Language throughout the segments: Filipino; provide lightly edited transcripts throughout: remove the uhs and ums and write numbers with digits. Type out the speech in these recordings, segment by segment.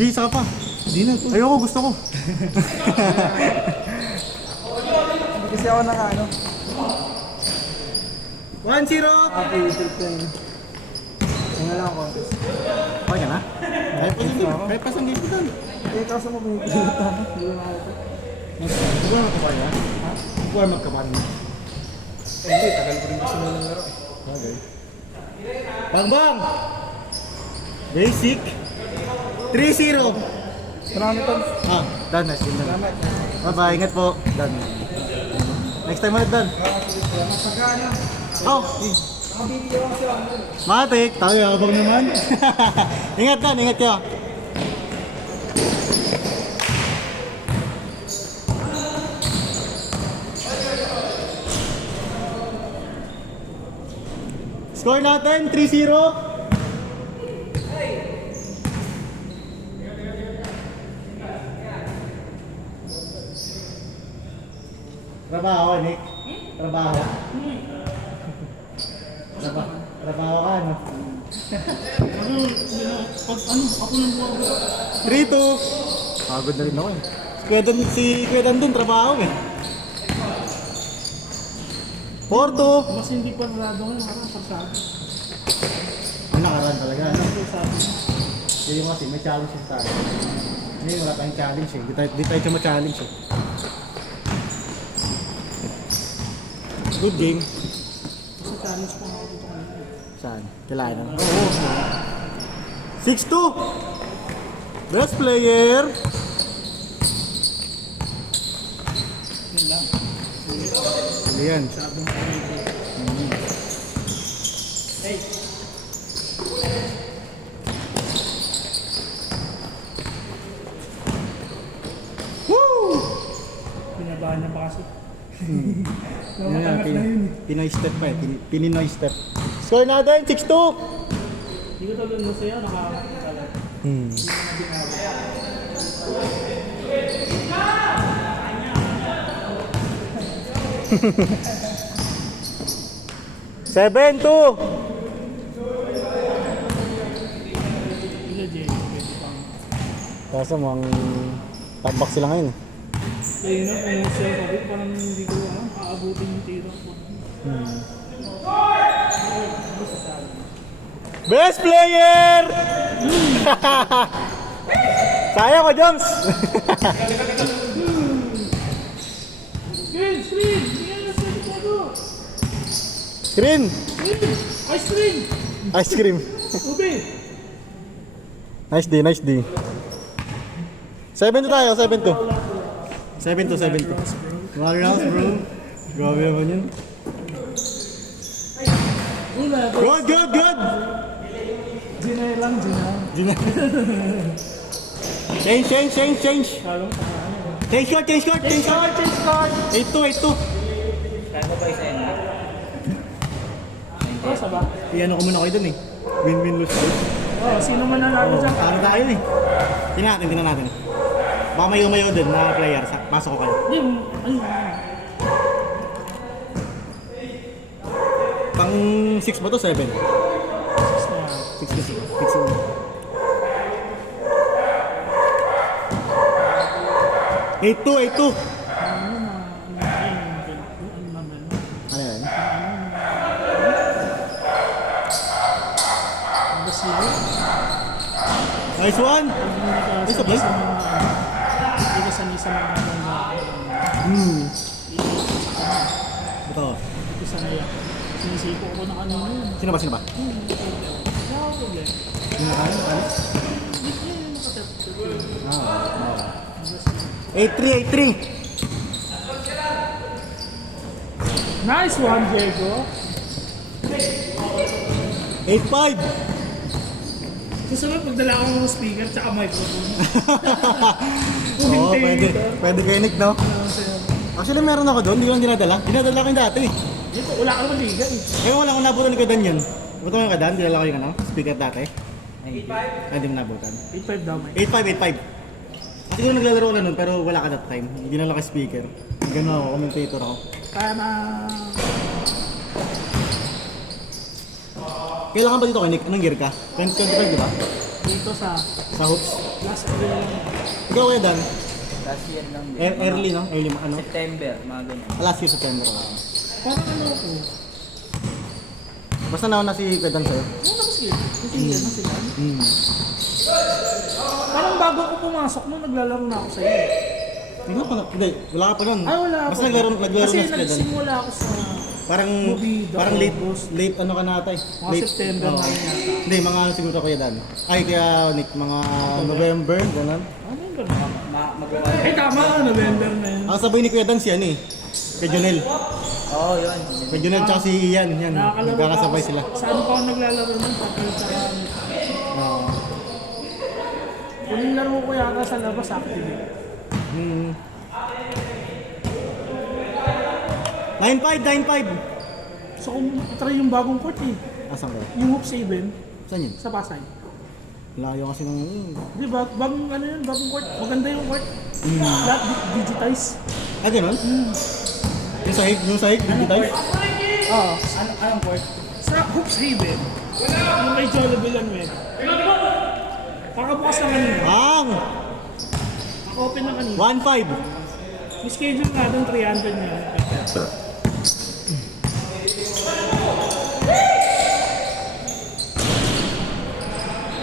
Isa ka pa. Hindi na to. Ayoko, gusto ko. Hindi kasi ako naka 1-0! Okay, trip ko yun. Ano lang ako. Okay ka na? Kahit pasang game ko doon. Eh, kaso mo may kilita. Hindi ko nakakita. Mag-warm up ka ba niya? Ha? Mag-warm up ka ba niya? Hindi, tagal ko rin kasi mo ng laro. Okay. Bang! Basic. 3-0. Marami to. Done. Nice game na. Salamat. Bye-bye. Ingat po. Done. Next time ulit, done. Pagkano? Oh! Nakabibigyan ako siya. Matik! Tayo, abang naman. Ingat, done. Ingat kayo. Score natin, 3-0. Trabaho, Nick. Trabaho. Trabaho ka, no? Ako nang buwan ko. 3-2. Pagod na rin ako eh. Si Kuya Dan dun, trabaho eh. 4-2. Mas hindi pa narado ngayon, parang pasabi. Ang nakaraan talaga, ano? Sabi. Yung kasi may challenges tayo. Hindi, wala tayong challenge eh. Di tayo siya ma-challenge eh. Good game. Sa challenge pa ako dito kanina. Saan? Kailangan na. Oo. 6-2! Best player! Yun lang. Ano yan? Sabong kanina. Hey! Woo! Pinabahan niya pa kasi. Yan yan, Nakatanggap na yun eh. Pinoy step pa eh. Pininoy step. Score natin, 6-2! Hindi ko talaga na sa'yo, nakakakita. Hmm. 7-2! Ila Jay, pwede pang... Kaso mukhang tambak sila ngayon eh. Kaya na, kung siya sabi, parang hindi ko aabutin yung tira ko. Best player! Sayang ko, Joms! Screen! Screen! Hindi na sa likado! Screen! Screen! Ice cream! Ice cream. Ube! Nice D, nice D. 7-2 tayo, 7-2. 7-2. One rounds, bro. Grabe naman yun. Una! Good! Ginay lang, ginay. Change. Kalong pangalan. Change card. 8-2. Oh, saba? Iyan ako muna kayo dun eh. Win-win lose. Oh, sino man nanalo dyan? Ano tayo eh. Tingnan natin. Baka may umayaw din na player. Pasok ko kayo. Hindi, Pang 6 ba to? 7? 6 to 6. 8-2. Ano yan? Nice one! Ito ba? Hindi ka sanay sa mga Ito. Hindi sanay ako. Sinisiko ko na kanina yun. Sino ba? Wala ako problem. Sino ka? Hindi ko yun nakatapos. 8-3. Nice one, Diego. 8-5. Gusto mo pagdala ako ng speaker tsaka microphone. Oo, pwede. Pwede kay Nick, no? Actually, meron ako doon. Hindi ko lang dinadala. Dinadala ko yung dati. Dito, wala ka naman liga eh. Kaya wala akong nabutan ni Kadan yun. Buto mo yung Kadan? Dinala ko yung ano? Speaker dati. 8-5? Hindi mo nabutan. 8-5 daw, Mike. 8-5. Siguro naglalaro ko na nun, pero wala ka that time. Hindi na lang speaker. Gano'n ako, commentator ako. Kaya na... Kailangan ba dito kay Nick? Anong gear ka? 2025, di ba? Dito sa Sa hoops. last year lang. Ikaw Kuya Dan? Last year lang din. Early no? Early ano? September, mga ganyan. Last year September. Parang ano ko. Basta nauna si Kuya Dan sa'yo. Ano ba sila? Kasi yan na sila. Hmm. Parang bago ako pumasok nung naglalaro na ako sa iyo. Hindi, wala ka pa nun. Wala ako. Basta naglaro Kasi na si Kuya Dan. nagsimula ako sa Parang Movida. parang late ano ka na ata eh. Mga September oo. na yun yata. Hindi, mga siguro Kuya Dan. Ay, kaya Nick, mga November, ganun. Ano yun ba na? Magawa. Eh tama, November na yun. Ang sabay ni Kuya Dan si ano eh. Kay Jonel. Oo, yun. Kay Jonel tsaka si Ian. Yan, Nakakalaro magkakasabay pa sila. ako. Saan pa ako naglalaro nun? Papel tsaka Oo. kung yung laro ko yata sa labas, active. Hmm. 9-5. So kung try yung bagong court eh. Asan ba? Yung Hoops Haven Saan yun? sa Pasay. Layo kasi ng... Di ba? Bagong ano yun, bagong court. Maganda yung court. Hmm. Lahat digitize. Ah, ganun? Yung sahig, digitize? Oo. Anong court? Sa Hoops Haven, yung kay Jolly Villanueva. Kakabukas na kanina. Kaka-open na kanina. 1-5. May schedule nga doon 300 niya.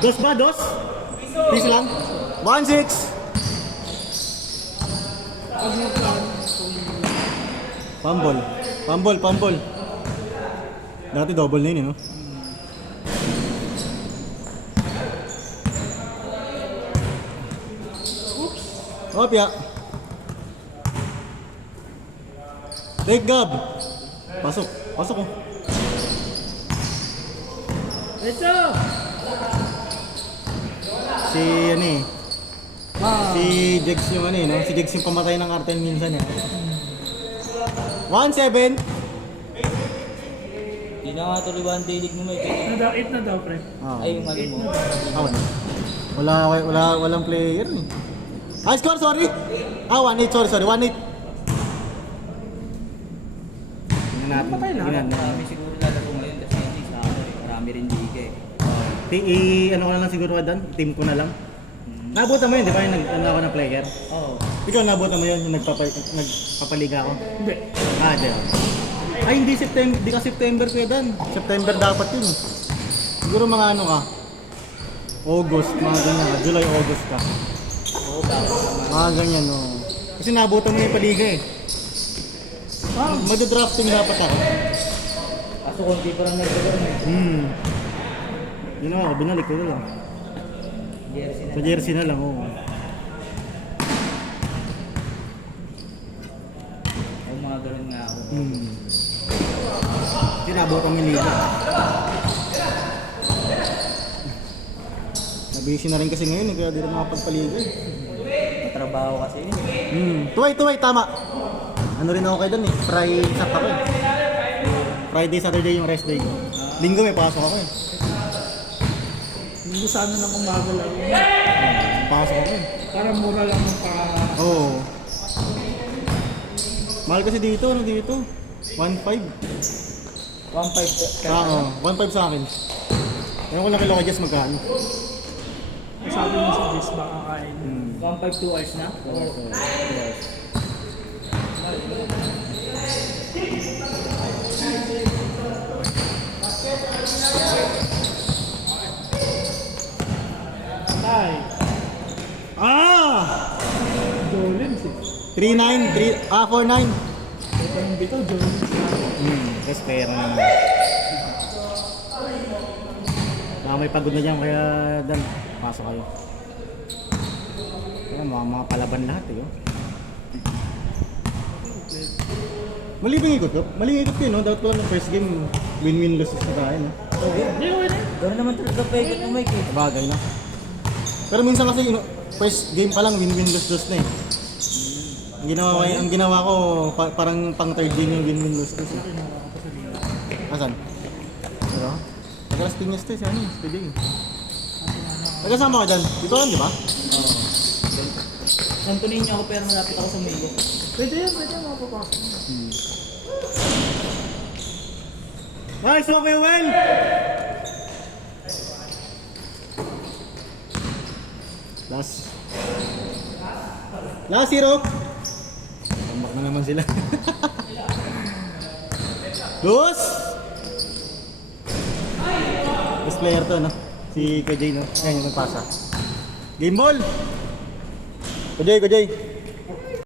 Dos ba? Dos? Piso lang? 1-6. Pag nag-plan, Pambol. Dati double na yun, eh, no? Opya. Take Gab. Pasok ko. ito! Si ano eh. Si Jegs yung ano eh, no? Si Jegs yung pamatay ng Artel minsan eh. 1-7. Hindi na nga tuloy one day league mo may kaya. Nada-8 na daw, pre. Ah. Ay, yung ano mo. Walang player eh. Ah, score, sorry. 1-8, sorry. 1-8. Tingnan natin. Patay na. Tingnan natin. Marami siguro lalaro ngayon kasi hindi sa ano eh. Marami rin liga eh. Ano ko na lang siguro Dan, team ko na lang. Nabutan mo yun, di ba? Yung ano ako ng player. Oo. Ikaw nabutan mo yun, yung nagpapaliga ako. Hindi. Di. Ay, hindi September, di ka September Kuya Dan. September dapat yun. Siguro mga ano ka. August, mga ganyan ka. July, August ka. Oo, dapat naman. Mga ganyan, no. Kasi nabutan mo na yung paliga eh. Magda-drafting dapat ako. Kaso konti pa lang nagkaroon eh. Yun ako, binalik ko na lang. Jersey na. Sa jersey na lang, oo. Yung mga ganun nga ako. Kasi nabutan mo yung liga. Nabisi na rin kasi ngayon, kaya di na makapagpaliga eh. Matrabaho kasi yun. Tuway, tama. Ano rin ako kayo doon eh, Friday, sat ako eh. Friday, Saturday yung rest day ko. Linggo may pasok ako eh. Hindi sana na umaga lang. Pasok ako eh. Para mura lang ang pa... Oo. Mahal kasi dito, ano dito? 1.5. 1.5 Oo, 1.5 sa akin. Ewan ko lang kay Jess magkano. Sabi mo sa Jess, baka kain. 1.5 2 hours na? Ay, Jolens eh. 3.9, 4.9. Ito yung bitaw, Jolens. Tapos pera naman. Baka may pagod na dyan, kaya Dan, pasok kayo. Kaya mga palaban lahat eh. Oh. Mali ba yung ikot ko? Mali yung ikot ko yun, no? Dapat ko lang ng first game, win-win losses na tayo. No? Hindi ko na. Gano'n naman talaga pa ikot mo Mike eh. Bagay na. Pero minsan kasi, first game pa lang, win-win loss na eh. Ang ginawa ko, parang pang third game yung win-win loss. Asan? Pero, taga-Las Piñas to, siya ano eh, pwede eh. Nagkasama ka dyan, dito lang di ba? Oo. Santunin niyo ako pero malapit ako sa Migo. Pwede yan, mapapasok. Nice one, Kuya Well! Last. Last zero. Tambak na naman sila. Dos! Best player to, no? Si Kajay, no? Yan yung nagpasa. Game ball! Kajay, Kajay.